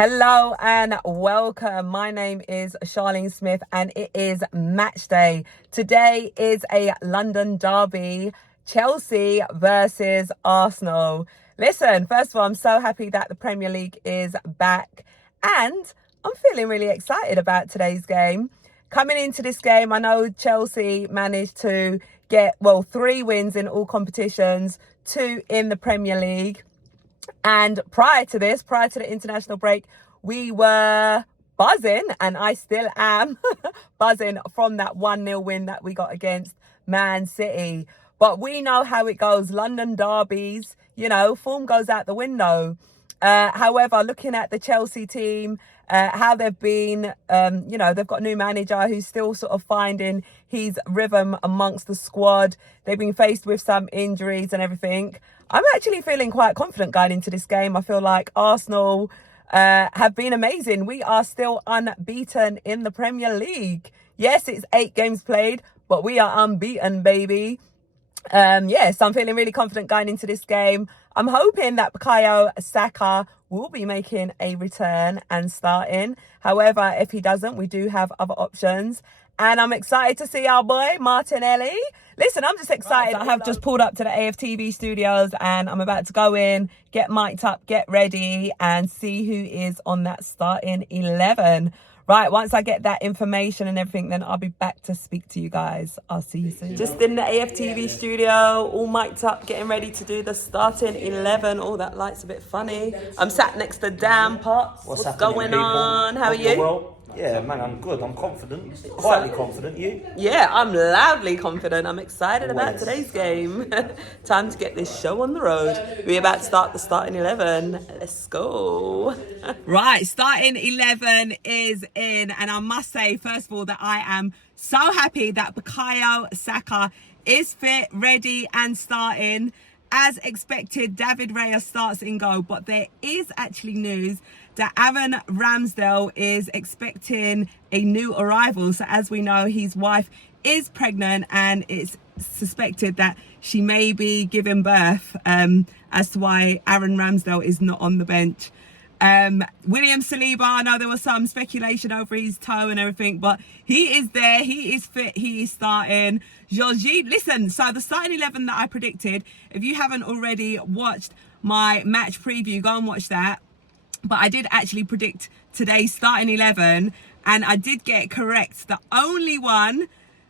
Hello and welcome. My name is Charlene Smith and it is match day. Today is a London derby, Chelsea versus Arsenal. Listen, first of all, I'm so happy that the Premier League is back and I'm feeling really excited about today's game. Coming into this game, I know Chelsea managed to get, 3 wins in all competitions, 2 in the Premier League. And prior to the international break, we were buzzing, and I still am buzzing from that 1-0 win that we got against Man City. But we know how it goes. London derbies, form goes out the window. However, looking at the Chelsea team, how they've been, they've got a new manager who's still sort of finding his rhythm amongst the squad. They've been faced with some injuries and everything. I'm actually feeling quite confident going into this game. I feel like Arsenal have been amazing. We are still unbeaten in the Premier League. Yes, it's 8 games played, but we are unbeaten, baby. So I'm feeling really confident going into this game. I'm hoping that Bukayo Saka will be making a return and starting. However, if he doesn't, we do have other options. And I'm excited to see our boy Martinelli. Listen, I'm just excited. I have just pulled up to the AFTV studios and I'm about to go in, get mic'd up, get ready and see who is on that starting 11. Right, once I get that information and everything, then I'll be back to speak to you guys. I'll see you soon. Just in the AFTV studio, all mic'd up, getting ready to do the starting 11. Oh, that light's a bit funny. I'm sat next to Dan Potts. What's going on? How are you? Yeah, man, I'm good. I'm confident. Quietly confident. You? Yeah, I'm loudly confident. I'm excited about today's game. Time to get this show on the road. We're about to start the starting 11. Let's go. Right, starting 11 is in. And I must say, first of all, that I am so happy that Bukayo Saka is fit, ready and starting. As expected, David Raya starts in goal. But there is actually news that Aaron Ramsdale is expecting a new arrival. So as we know, his wife is pregnant and it's suspected that she may be giving birth, as to why Aaron Ramsdale is not on the bench. William Saliba, I know there was some speculation over his toe and everything, but he is there, he is fit, he is starting. Jorginho, listen, so the starting 11 that I predicted, if you haven't already watched my match preview, go and watch that. But I did actually predict today's starting 11 and I did get it correct. The only one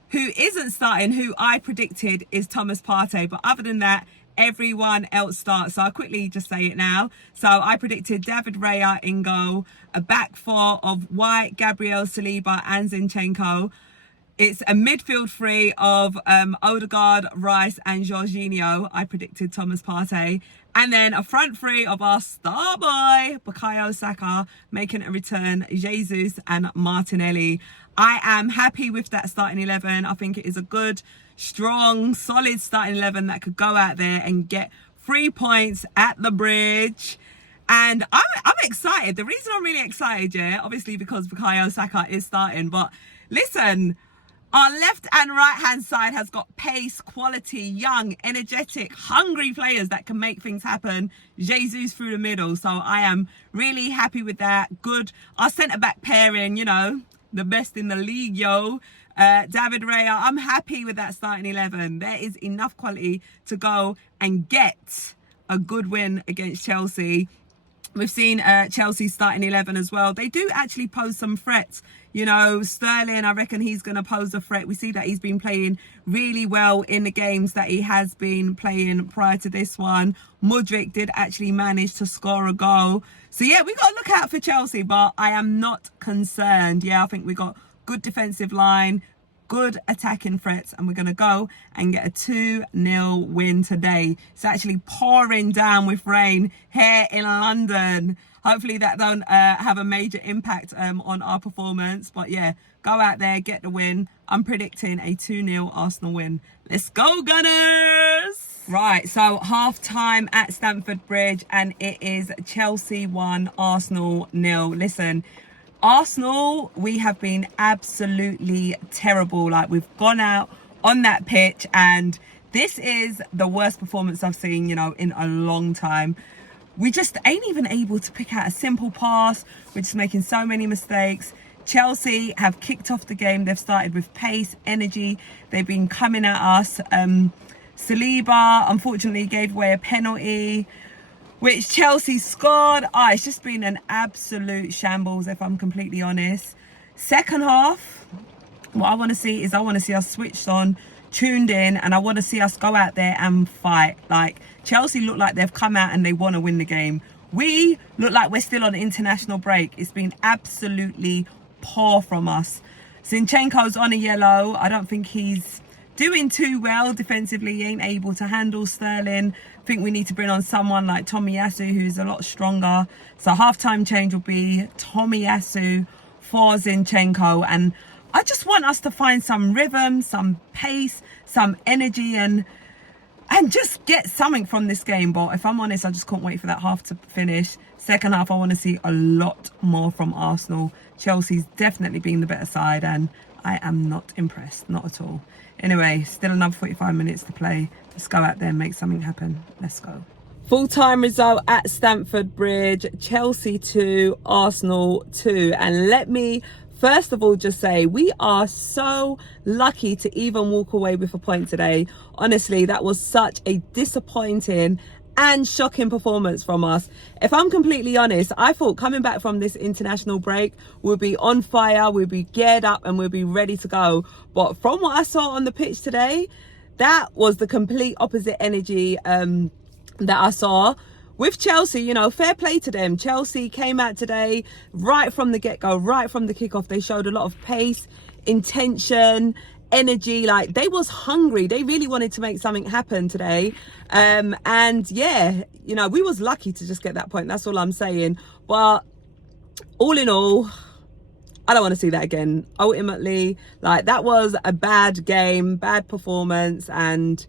who isn't starting, who I predicted, is Thomas Partey. But other than that, everyone else starts. So I'll quickly just say it now. So I predicted David Raya in goal, a back 4 of White, Gabriel, Saliba and Zinchenko. It's a midfield 3 of Odegaard, Rice and Jorginho. I predicted Thomas Partey. And then a front 3 of our star boy, Bukayo Saka, making a return, Jesus and Martinelli. I am happy with that starting 11. I think it is a good, strong, solid starting 11 that could go out there and get 3 points at the bridge. And I'm excited. The reason I'm really excited, obviously because Bukayo Saka is starting. But listen, our left and right hand side has got pace, quality, young, energetic, hungry players that can make things happen. Jesus through the middle. So I am really happy with that. Good. Our centre back pairing, the best in the league, yo. David Raya, I'm happy with that starting 11. There is enough quality to go and get a good win against Chelsea. We've seen Chelsea starting 11 as well. They do actually pose some threats. Sterling, I reckon he's going to pose a threat. We see that he's been playing really well in the games that he has been playing prior to this one. Mudryk did actually manage to score a goal. So, yeah, we got to look out for Chelsea, but I am not concerned. Yeah, I think we got good defensive line, good attacking threats, and we're going to go and get a 2-0 win today. It's actually pouring down with rain here in London. Hopefully that don't have a major impact on our performance. But yeah, go out there, get the win. I'm predicting a 2-0 Arsenal win. Let's go, Gunners! Right, so half time at Stamford Bridge and it is Chelsea 1, Arsenal 0. Listen, Arsenal, we have been absolutely terrible. Like, we've gone out on that pitch and this is the worst performance I've seen, in a long time. we just ain't even able to pick out a simple pass. We're just making so many mistakes. Chelsea have kicked off the game. They've started with pace, energy. They've been coming at us. Saliba, unfortunately, gave away a penalty, which Chelsea scored. It's just been an absolute shambles, if I'm completely honest. Second half, what I want to see is us switched on, tuned in, and I want to see us go out there and fight. Like, Chelsea look like they've come out and they want to win the game. We look like we're still on international break. It's been absolutely poor from us. Zinchenko's on a yellow. I don't think he's doing too well defensively. He ain't able to handle Sterling. I think we need to bring on someone like Tomiyasu, who's a lot stronger. So halftime change will be Tomiyasu for Zinchenko, and I just want us to find some rhythm, some pace, some energy, and just get something from this game. But if I'm honest, I just can't wait for that half to finish. Second half, I want to see a lot more from Arsenal. Chelsea's definitely been the better side, and I am not impressed, not at all. Anyway, still another 45 minutes to play. Let's go out there and make something happen. Let's go. Full-time result at Stamford Bridge. Chelsea 2, Arsenal 2. And let me first of all just say, we are so lucky to even walk away with a point today. Honestly, that was such a disappointing and shocking performance from us. If I'm completely honest, I thought coming back from this international break, we'll be on fire, we'll be geared up, and we'll be ready to go. But from what I saw on the pitch today, that was the complete opposite energy that I saw. With Chelsea, you know, fair play to them. Chelsea came out today right from the get-go, right from the kickoff. They showed a lot of pace, intention, energy. Like, they was hungry. They really wanted to make something happen today. And yeah, you know, we was lucky to just get that point. That's all I'm saying. But all in all, I don't want to see that again. Ultimately, like, that was a bad game, bad performance, and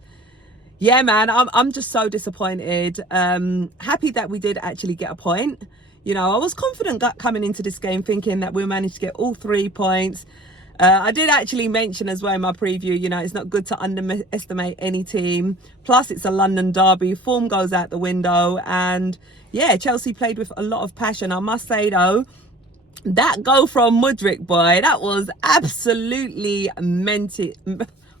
yeah, man, I'm just so disappointed. Happy that we did actually get a point. You know, I was confident coming into this game thinking that we'll manage to get all 3 points. I did actually mention as well in my preview, you know, it's not good to underestimate any team. Plus, it's a London derby. Form goes out the window. And yeah, Chelsea played with a lot of passion. I must say, though, that goal from Mudryk, boy, that was absolutely mental.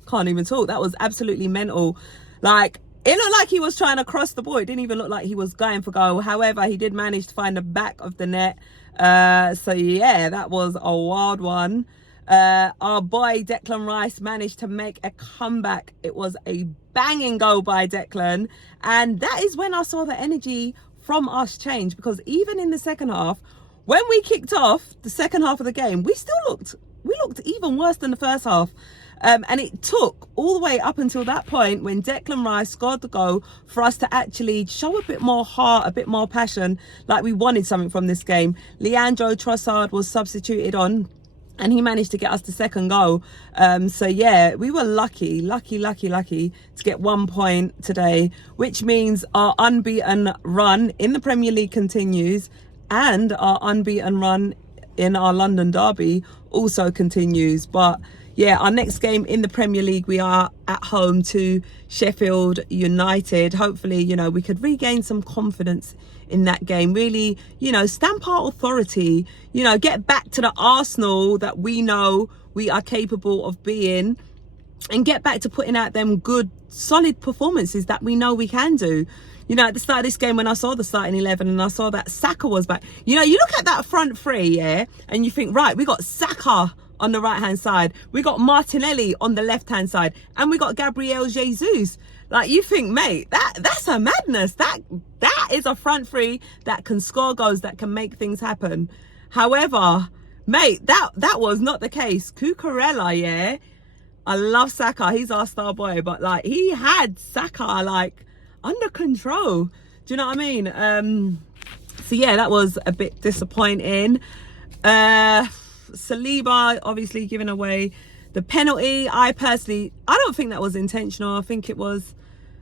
Can't even talk. That was absolutely mental. Like, it looked like he was trying to cross the ball. It didn't even look like he was going for goal. However, he did manage to find the back of the net. So yeah, that was a wild one. Our boy Declan Rice managed to make a comeback. It was a banging goal by Declan. And that is when I saw the energy from us change. Because even in the second half, when we kicked off the second half of the game, we looked even worse than the first half. And it took all the way up until that point when Declan Rice scored the goal for us to actually show a bit more heart, a bit more passion, like we wanted something from this game. Leandro Trossard was substituted on, and he managed to get us the second goal. So yeah, we were lucky to get 1 point today, which means our unbeaten run in the Premier League continues, and our unbeaten run in our London derby also continues. But yeah, our next game in the Premier League, we are at home to Sheffield United. Hopefully, you know, we could regain some confidence in that game. Really, you know, stamp our authority, you know, get back to the Arsenal that we know we are capable of being, and get back to putting out them good, solid performances that we know we can do. You know, at the start of this game, when I saw the starting 11 and I saw that Saka was back, you know, you look at that front three, yeah, and you think, right, we got Saka on the right hand side, we got Martinelli on the left hand side, and we got Gabriel Jesus. Like, you think, mate, that's a madness. That is a front three that can score goals, that can make things happen. However, mate, that was not the case. Cucurella, yeah, I love Saka, he's our star boy, but like, he had Saka like under control. Do you know what I mean? So yeah, that was a bit disappointing. Saliba obviously giving away the penalty. I don't think that was intentional. I think it was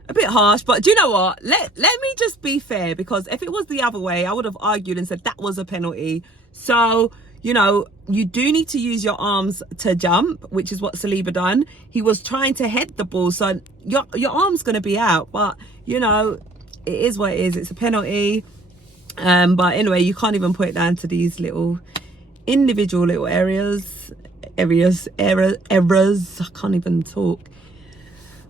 a bit harsh, but do you know what? Let me just be fair, because if it was the other way, I would have argued and said that was a penalty. So, you know, you do need to use your arms to jump, which is what Saliba done. He was trying to head the ball, so your arm's going to be out. But, you know, it is what it is. It's a penalty. But anyway, you can't even put it down to these little individual little errors. I can't even talk.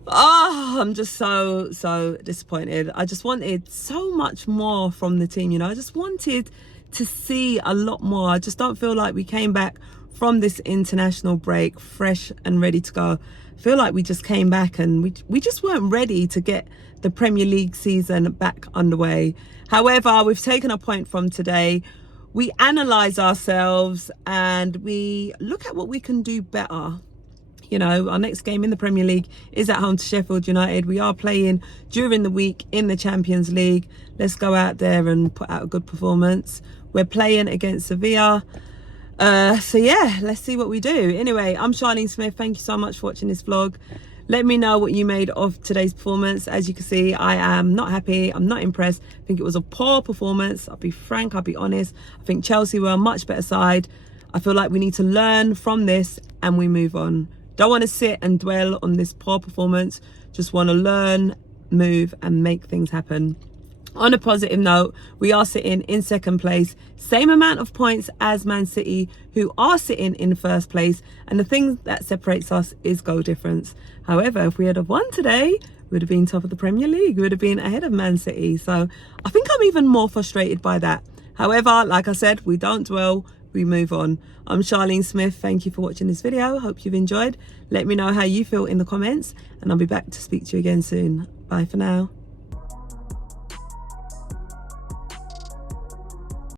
I'm just so disappointed. I just wanted so much more from the team, you know. I just wanted to see a lot more. I just don't feel like we came back from this international break fresh and ready to go. I feel like we just came back and we just weren't ready to get the Premier League season back underway. However, we've taken a point from today. We analyse ourselves and we look at what we can do better. You know, our next game in the Premier League is at home to Sheffield United. We are playing during the week in the Champions League. Let's go out there and put out a good performance. We're playing against Sevilla. So yeah, let's see what we do. Anyway, I'm Charlene Smith. Thank you so much for watching this vlog. Let me know what you made of today's performance. As you can see, I am not happy. I'm not impressed. I think it was a poor performance. I'll be frank, I'll be honest. I think Chelsea were a much better side. I feel like we need to learn from this and we move on. Don't want to sit and dwell on this poor performance. Just want to learn, move and make things happen. On a positive note, we are sitting in second place, same amount of points as Man City, who are sitting in first place, and the thing that separates us is goal difference. However, if we had have won today, we would have been top of the Premier League. We would have been ahead of Man City. So I think I'm even more frustrated by that. However, like I said, we don't dwell, we move on. I'm Charlene Smith. Thank you for watching this video. Hope you've enjoyed. Let me know how you feel in the comments and I'll be back to speak to you again soon. Bye for now.